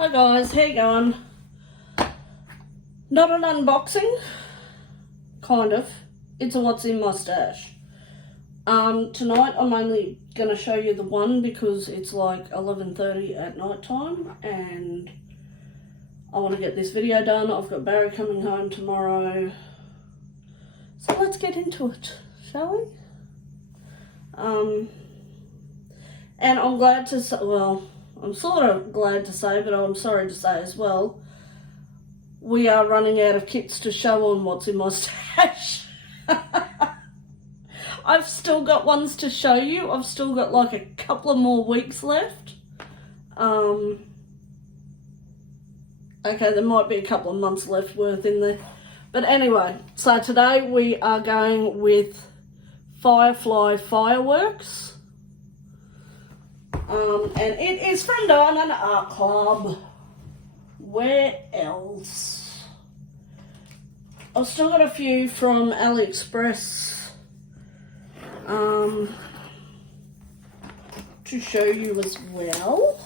Hi guys, how you going? Not an unboxing, kind of. It's a what's in my stash. Tonight I'm only going to show you the one because it's like 11:30 at night time and I want to get this video done. I've got Barry coming home tomorrow. So let's get into it, shall we? And I'm glad to say, well, I'm sort of glad to say, but I'm sorry to say as well, we are running out of kits to show on what's in my stash. I've still got ones to show you. I've still got like a couple of more weeks left. Okay, there might be a couple of months left worth in there. But anyway, so today we are going with Firefly Fireworks. And it is from Diamond Art Club. Where else? I've still got a few from AliExpress to show you as well.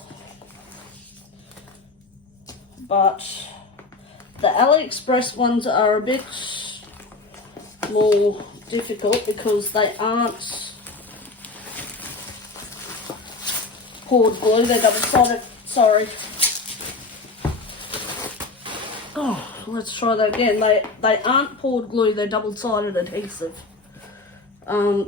But the AliExpress ones are a bit more difficult because they aren't poured glue, they're double-sided. Sorry. Oh, let's try that again. They aren't poured glue, they're double-sided adhesive. Now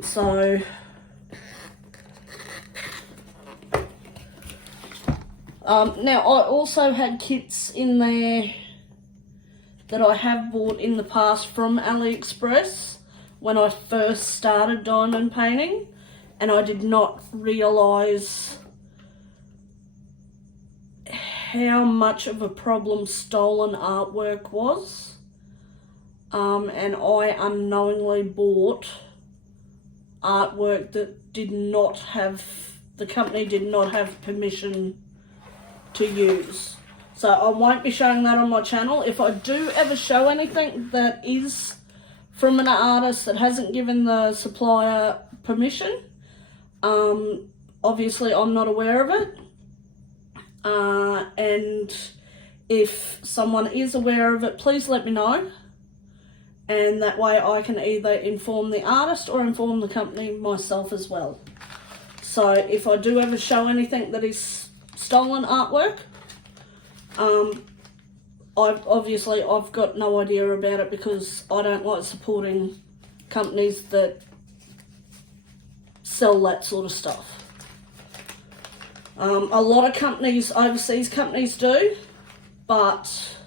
I also had kits in there that I have bought in the past from AliExpress when I first started diamond painting, and I did not realise how much of a problem stolen artwork was, and I unknowingly bought artwork that did not have, the company did not have permission to use. So I won't be showing that on my channel. If I do ever show anything that is from an artist that hasn't given the supplier permission, obviously I'm not aware of it. And if someone is aware of it, please let me know. And that way I can either inform the artist or inform the company myself as well. So if I do ever show anything that is stolen artwork, I've got no idea about it because I don't like supporting companies that sell that sort of stuff. A lot of companies, overseas companies do, but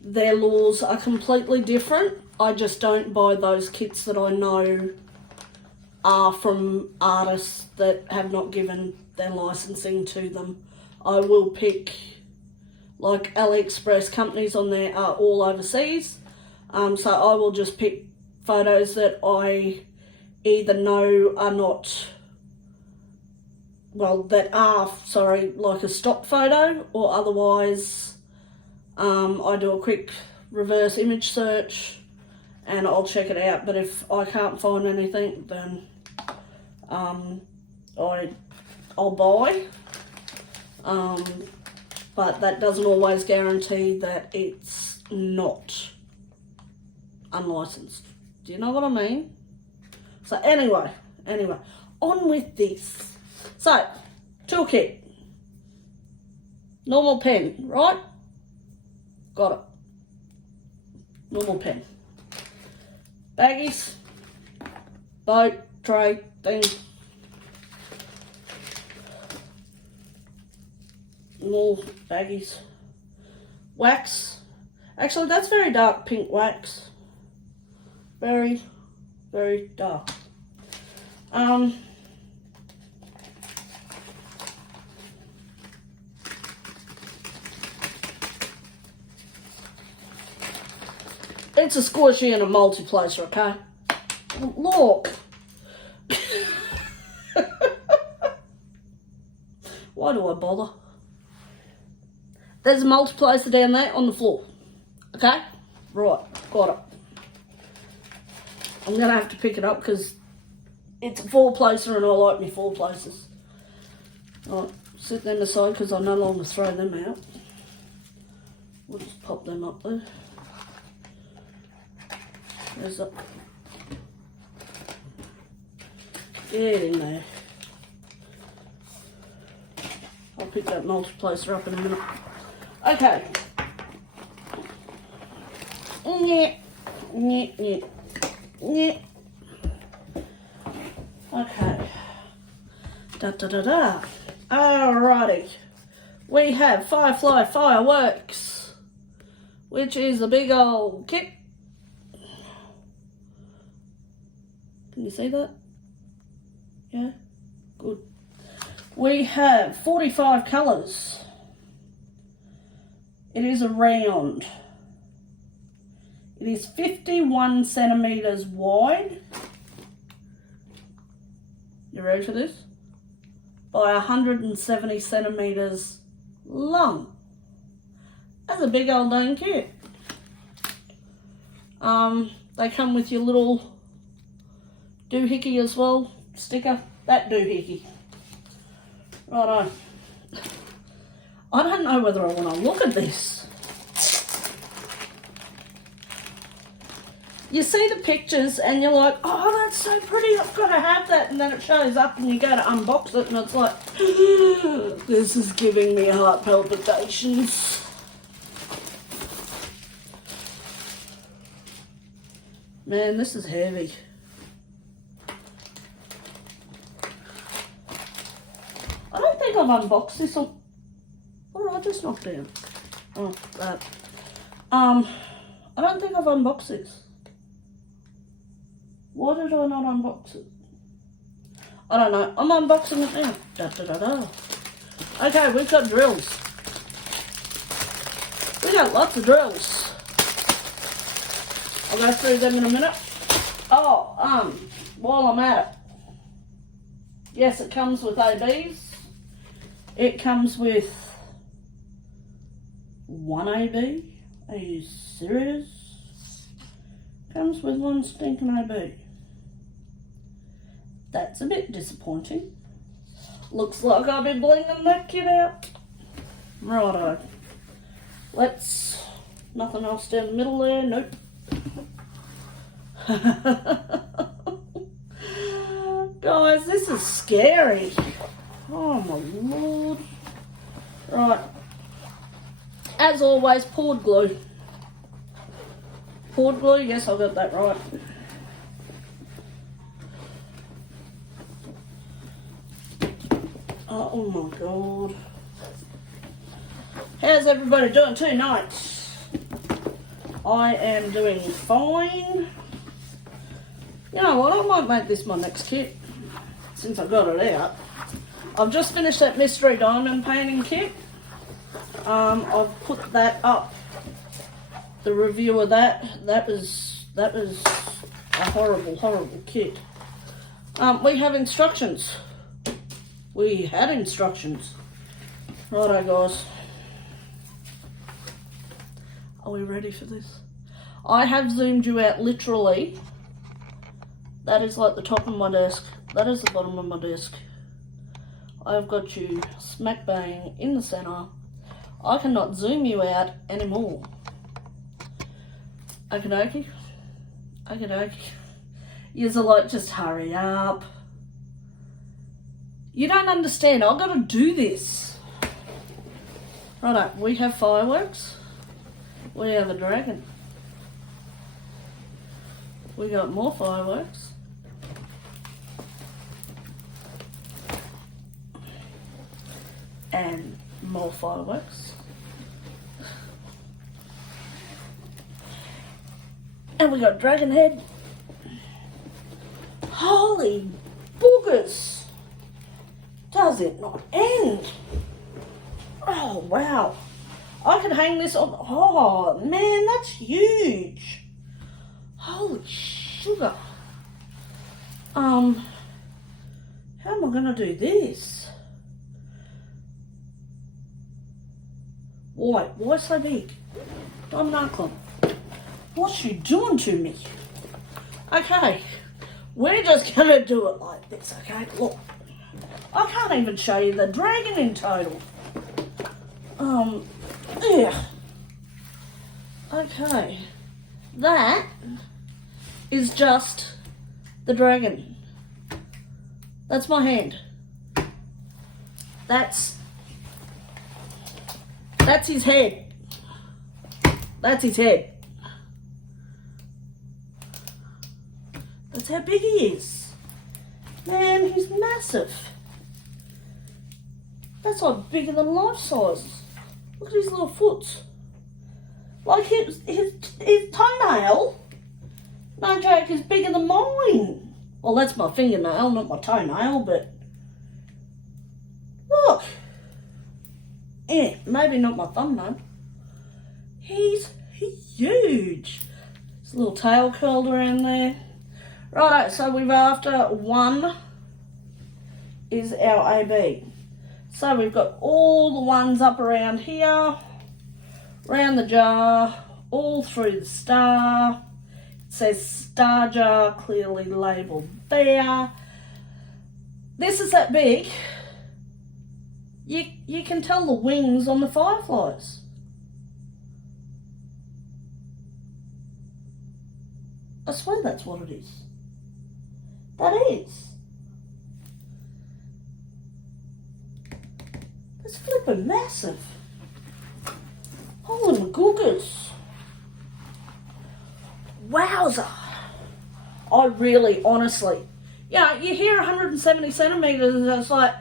their laws are completely different. I just don't buy those kits that I know are from artists that have not given their licensing to them. I will pick, like AliExpress companies on there are all overseas, so I will just pick photos that I either know are not, well, that are, sorry, like a stock photo, or otherwise I do a quick reverse image search and I'll check it out. But if I can't find anything, then I'll buy. But that doesn't always guarantee that it's not unlicensed. Do you know what I mean? So anyway, on with this. So, Toolkit. Normal pen, right? Got it. Normal pen. Baggies. Boat, tray, thing. More baggies. Wax. Actually, that's very dark pink wax. Very, very dark. It's a squishy and a multi-placer, okay? Look. Why do I bother? There's a multi-placer down there on the floor. Okay? Right, got it. I'm going to have to pick it up because it's a 4-placer and I like my 4 places. Right, set them aside because I no longer throw them out. We'll just pop them up there. There's that. Get in there. I'll pick that multiplacer up in a minute. Okay. Yeah. Okay. Da. Alrighty. We have Firefly Fireworks, which is a big old kit. Can you see that? Yeah? Good. We have 45 colours. It is a round. It is 51 centimetres wide. You ready for this? By 170 centimetres long. That's a big old dang kit. They come with your little doohickey as well, sticker. That doohickey. Righto. I don't know whether I want to look at this. You see the pictures and you're like, oh, that's so pretty, I've got to have that. And then it shows up and you go to unbox it and it's like, this is giving me heart palpitations. Man, this is heavy. I don't think I've unboxed this one. What did I just knock down? Oh, that. I don't think I've unboxed this. Why did I not unbox it? I don't know. I'm unboxing it now. Okay, we've got drills. We got lots of drills. I'll go through them in a minute. Oh, while I'm at it. Yes, it comes with ABs. It comes with one AB. Are you serious? Comes with one stinking AB. That's a bit disappointing. Looks like I've been blinging that kit out. Righto. Let's... Nothing else down the middle there? Nope. Guys, this is scary. Oh my lord. Right. As always, poured glue. Poured glue, yes, I got that right. Oh my god. How's everybody doing tonight? I am doing fine. You know what, I might make this my next kit, since I got it out. I've just finished that mystery diamond painting kit. I've put that up. The review of that was a horrible kit. We have instructions. We had instructions. Righto, guys. Are we ready for this? I have zoomed you out literally. That is like the top of my desk. That is the bottom of my desk. I've got you smack bang in the center. I cannot zoom you out anymore. Okie dokie. Okie dokie. You're like, just hurry up. You don't understand. I've got to do this. Righto, we have fireworks. We have a dragon. We got more fireworks. And more fireworks. And we got dragon head. Holy boogers. Does it not end? Oh, wow. I could hang this on. Oh, man, that's huge. Holy sugar. How am I going to do this? Why? Why so big? Diamond Art Club. What's she doing to me? Okay. We're just going to do it like this, okay? Look. I can't even show you the dragon in total. Yeah. Okay. That is just the dragon. That's my hand. That's his head. That's his head. That's how big he is. Man, he's massive. That's like bigger than life size. Look at his little foot. Like his toenail, no joke, is bigger than mine. Well, that's my fingernail, not my toenail, but look. Yeah, maybe not my thumbnail. He's huge. His little tail curled around there. Righto, so we've after 1 is our AB. So we've got all the ones up around here, around the jar, all through the star. It says star jar, clearly labelled there. This is that big. You can tell the wings on the fireflies. I swear that's what it is. That is. That's flipping massive. Holy googers. Wowza. I really, honestly, yeah, you hear 170 centimetres and it's like,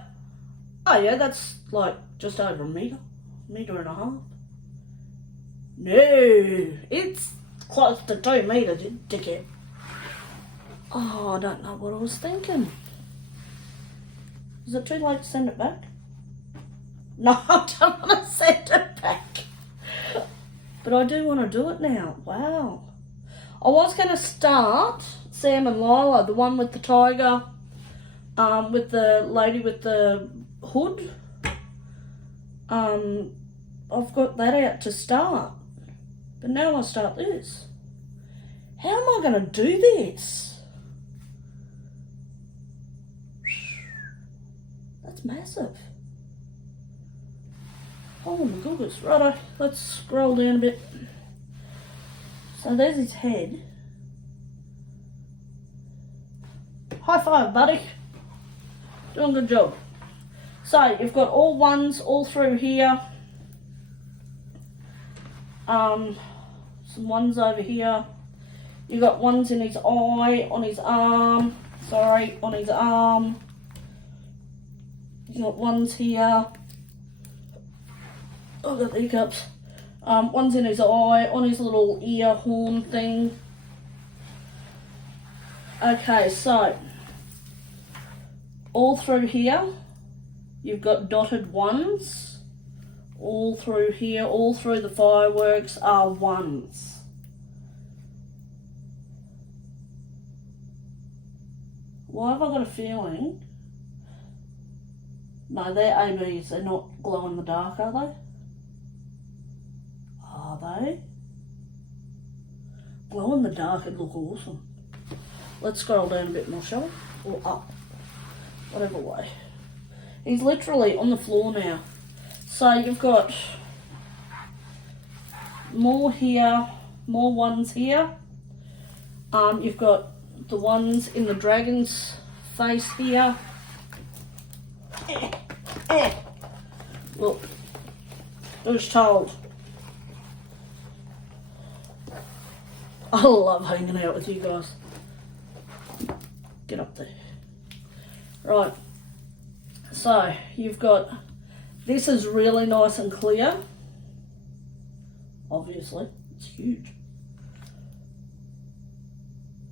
oh yeah, that's like just over a metre and a half. No, it's close to 2 metres, you dickhead. Oh, I don't know what I was thinking. Is it too late to send it back? No, I don't want to send it back. But I do want to do it now. Wow. I was going to start Sam and Lila, the one with the tiger, with the lady with the hood. I've got that out to start. But now I'll start this. How am I going to do this? That's massive. Oh my goodness. Righto, let's scroll down a bit. So there's his head. High five, buddy. Doing a good job. So you've got all ones all through here. Some ones over here. You've got ones in his eye, on his arm. Sorry, on his arm. You've got ones here. I've got the hiccups. One's in his eye, on his little ear horn thing. Okay, so all through here, you've got dotted ones. All through here, all through the fireworks are ones. Why have I got a feeling? No, they're ABs, they're not glow in the dark, are they? Are they? Glow in the dark would look awesome. Let's scroll down a bit more, shall we? Or up. Whatever way. He's literally on the floor now. So you've got more here, more ones here. You've got the ones in the dragon's face here. Look, who's told? I love hanging out with you guys. Get up there. Right, so you've got, this is really nice and clear. Obviously, it's huge.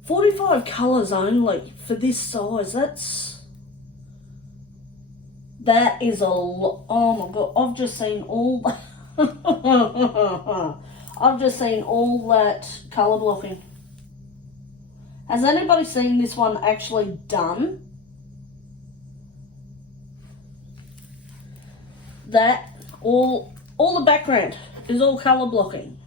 45 colours only for this size. That is a lot. Oh my god, I've just seen all I've just seen all that colour blocking. Has anybody seen this one actually done? That all the background is all colour blocking.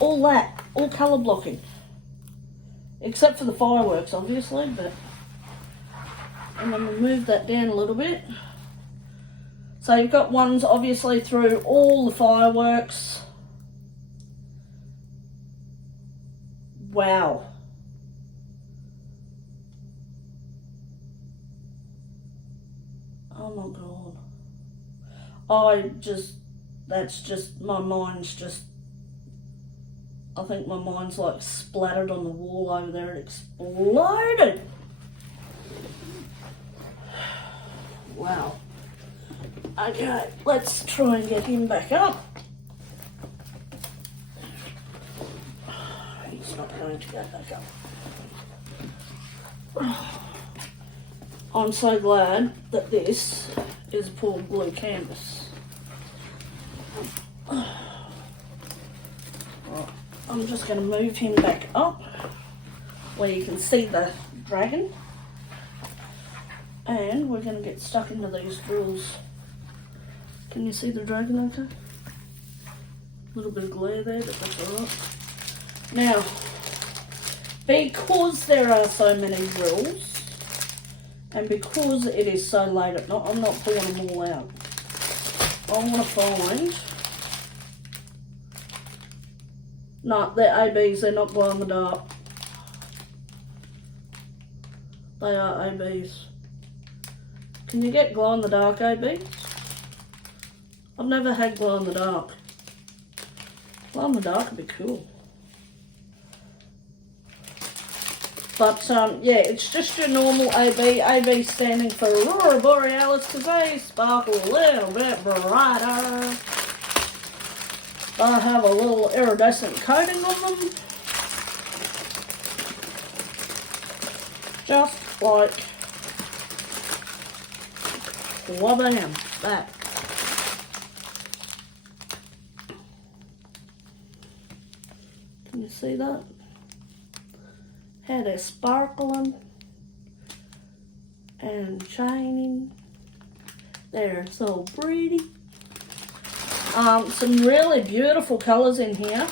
All that, all colour blocking. except for the fireworks, obviously, but, and then we move that down a little bit. So you've got ones obviously through all the fireworks. Wow. Oh my God. That's just, my mind's just, I think my mind's like splattered on the wall over there. It exploded. Wow. Okay, let's try and get him back up. He's not going to go back up. I'm so glad that this is poor blue canvas. Right, I'm just going to move him back up where you can see the dragon. And we're going to get stuck into these drills. Can you see the dragon okay? A little bit of glare there, but that's alright. Now, because there are so many drills, and because it is so late at night, I'm not pulling them all out. I want to find... No, they're ABs, they're not glow in the dark. They are ABs. Can you get glow in the dark ABs? I've never had glow in the dark. Glow in the dark would be cool. But yeah, it's just your normal AB. AB standing for Aurora Borealis because they sparkle a little bit brighter. They have a little iridescent coating on them. Just like wha-bam, that. Can you see that? How they're sparkling and shining. They're so pretty. Some really beautiful colours in here.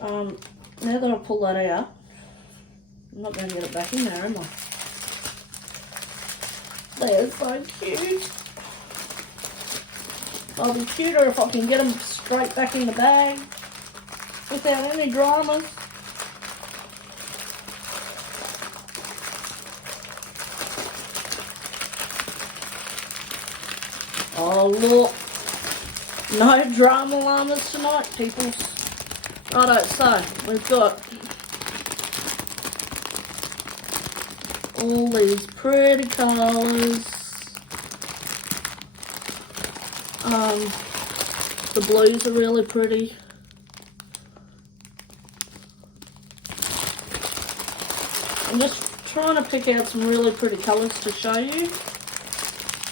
Now that I pull that out, I'm not going to get it back in there, am I? They're so cute. I'll be cuter if I can get them straight back in the bag without any dramas. Oh look, no drama llamas tonight, peoples. Righto, so we've got all these pretty colours. The blues are really pretty. I'm just trying to pick out some really pretty colours to show you.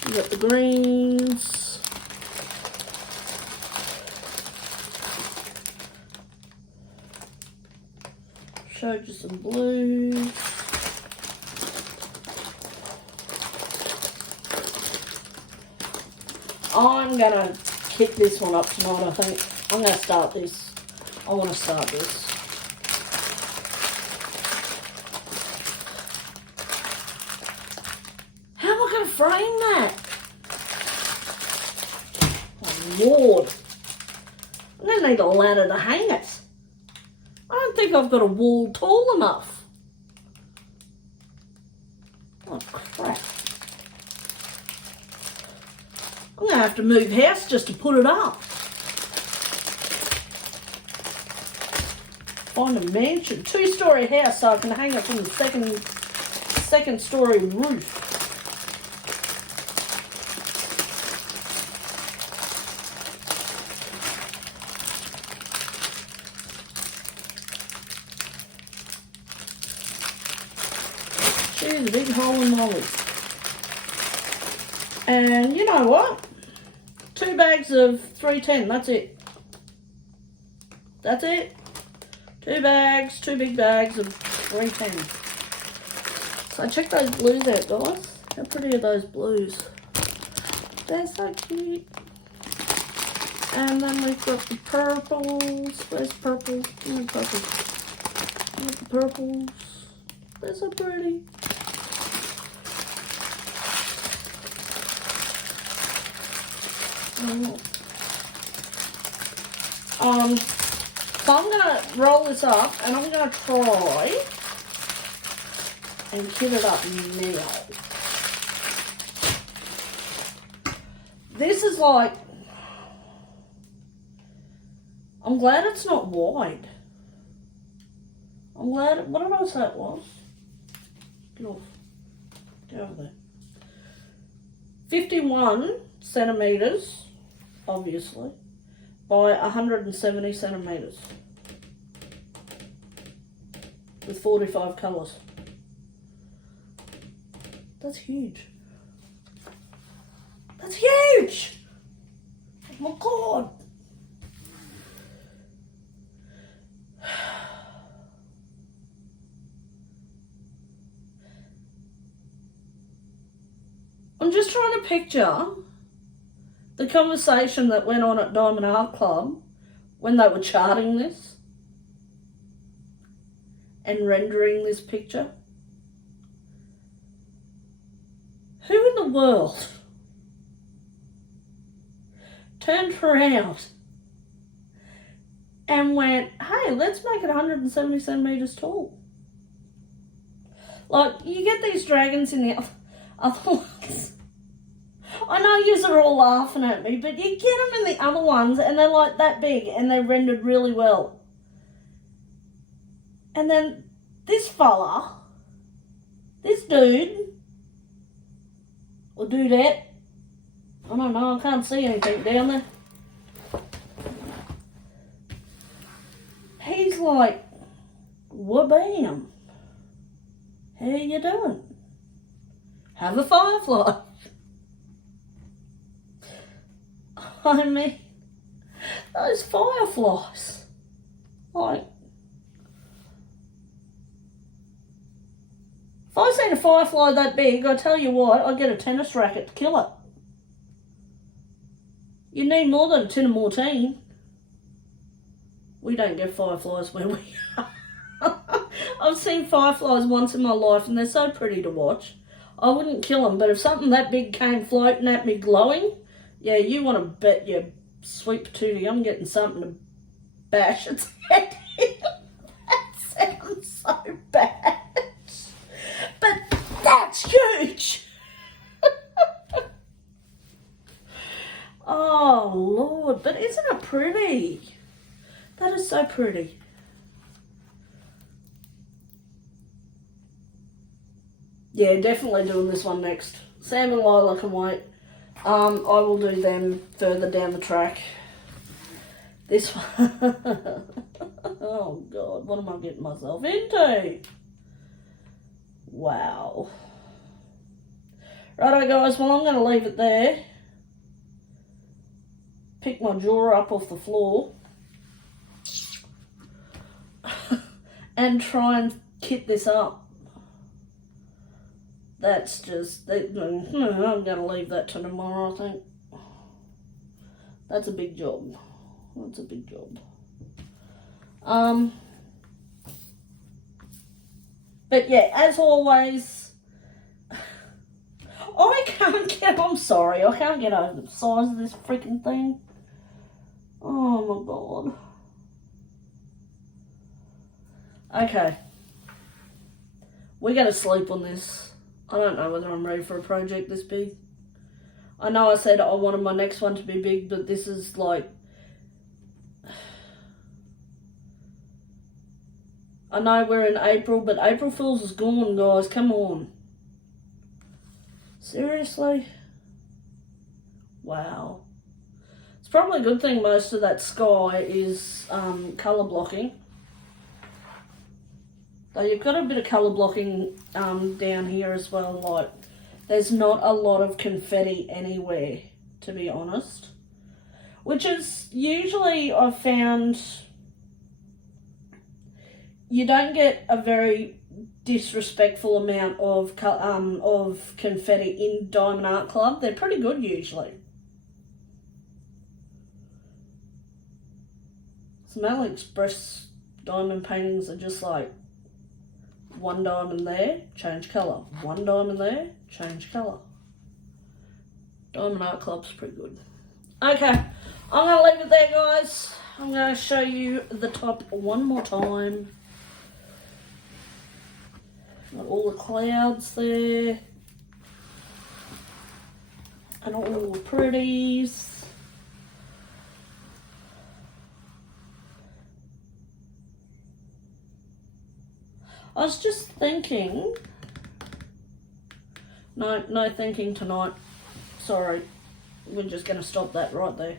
You got the greens. Showed you some blues. I'm gonna kick this one up tonight, I think. I'm gonna start this. I wanna start this. How am I gonna frame that? Oh Lord. I'm gonna need a ladder to hang it. I don't think I've got a wall tall enough. Oh crap. I'm going to have to move house just to put it up. Find a mansion. 2-story house so I can hang it from the second story roof. She's a big hole in molly. And you know what? 2 bags of 310, that's it. That's it. 2 bags, 2 big bags of 310. So check those blues out, guys. How pretty are those blues? They're so cute. And then we've got the purples. Where's purples? Where's purples? The purples. They're so pretty. So I'm going to roll this up and I'm going to try and kit it up now. This is like, I'm glad it's not wide. I'm glad, what did I say it was? Get off. Get over there. 51 centimetres, obviously, by 170 centimetres. With 45 colours. That's huge. That's huge! Oh my God! I'm just trying to picture the conversation that went on at Diamond Art Club when they were charting this and rendering this picture. Who in the world turned around and went, hey, let's make it 170 centimetres tall? Like, you get these dragons in the other ones. I know yous are all laughing at me, but you get them in the other ones and they're like that big and they're rendered really well. And then this fella, this dude, or dudette, I don't know, I can't see anything down there. He's like, wha-bam. How you doing? Have a firefly. I mean, those fireflies. Like, if I seen a firefly that big, I tell you what, I'd get a tennis racket to kill it. You need more than a tin of Mortine. We don't get fireflies where we are. I've seen fireflies once in my life and they're so pretty to watch. I wouldn't kill them, but if something that big came floating at me glowing, yeah, you want to bet your sweet patootie I'm getting something to bash its head in. That sounds so bad. But that's huge. Oh, Lord. But isn't it pretty? That is so pretty. Yeah, definitely doing this one next. Sam and Lila can wait. I will do them further down the track. This one. Oh, God. What am I getting myself into? Wow. Righto, guys. Well, I'm going to leave it there. Pick my jaw up off the floor. And try and kit this up. That's just, I'm going to leave that to tomorrow, I think. That's a big job. That's a big job. But yeah, as always, I'm sorry, I can't get over the size of this freaking thing. Oh my God. Okay. We gotta sleep on this. I don't know whether I'm ready for a project this big. I know I said I wanted my next one to be big, but this is like... I know we're in April, but April Fool's is gone, guys. Come on. Seriously? Wow. It's probably a good thing most of that sky is colour blocking. Though you've got a bit of colour blocking down here as well. Like, there's not a lot of confetti anywhere, to be honest. Which is usually, I've found, you don't get a very disrespectful amount of confetti in Diamond Art Club. They're pretty good usually. Some AliExpress diamond paintings are just like One diamond there, change colour. One diamond there, change colour. Diamond Art Club's pretty good. Okay, I'm going to leave it there, guys. I'm going to show you the top one more time. Got all the clouds there. And all the pretties. I was just thinking. No thinking tonight. Sorry. We're just going to stop that right there.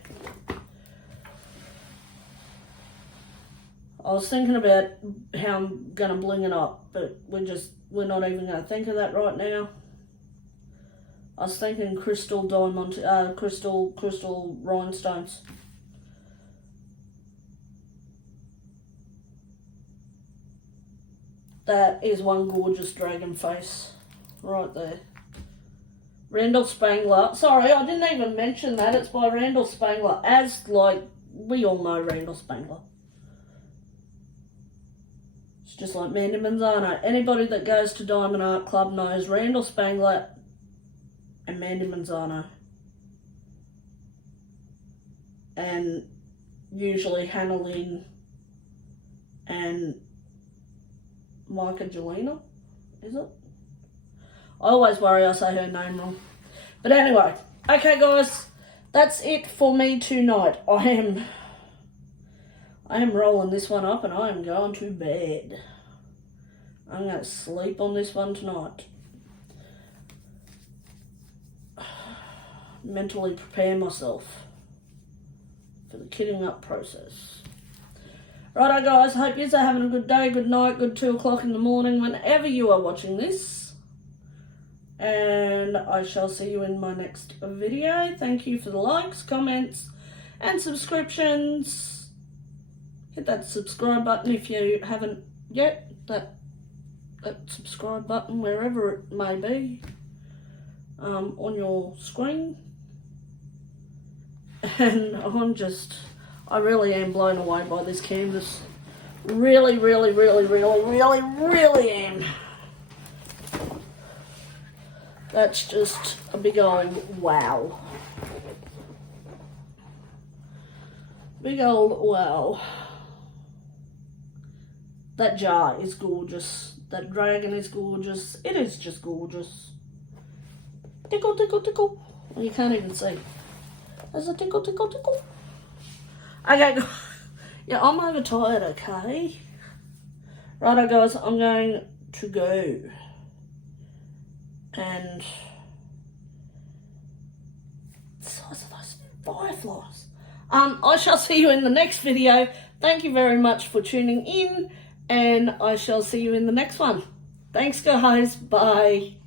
I was thinking about how I'm going to bling it up, but we're not even going to think of that right now. I was thinking crystal rhinestones. That is one gorgeous dragon face right there. Randal Spangler. Sorry, I didn't even mention that. It's by Randal Spangler. As, like, we all know Randal Spangler. It's just like Mandy Manzano. Anybody that goes to Diamond Art Club knows Randal Spangler and Mandy Manzano. And usually Hannah Lynn and Micah Jelena, is it? I always worry I say her name wrong. But anyway, okay guys, that's it for me tonight. I am rolling this one up and I am going to bed. I'm going to sleep on this one tonight. Mentally prepare myself for the kitting up process. Righto guys, hope you're having a good day, good night, good 2 o'clock in the morning, whenever you are watching this. And I shall see you in my next video. Thank you for the likes, comments, and subscriptions. Hit that subscribe button if you haven't yet. That subscribe button, wherever it may be, on your screen. And I really am blown away by this canvas. Really, really, really, really, really, really am. That's just a big old wow. Big old wow. That jar is gorgeous. That dragon is gorgeous. It is just gorgeous. Tickle, tickle, tickle. Well, you can't even see. There's a tickle, tickle, tickle. Okay, yeah, I'm overtired, okay? Righto, guys, I'm going to go. And the size of those fireflies. I shall see you in the next video. Thank you very much for tuning in, and I shall see you in the next one. Thanks, guys. Bye.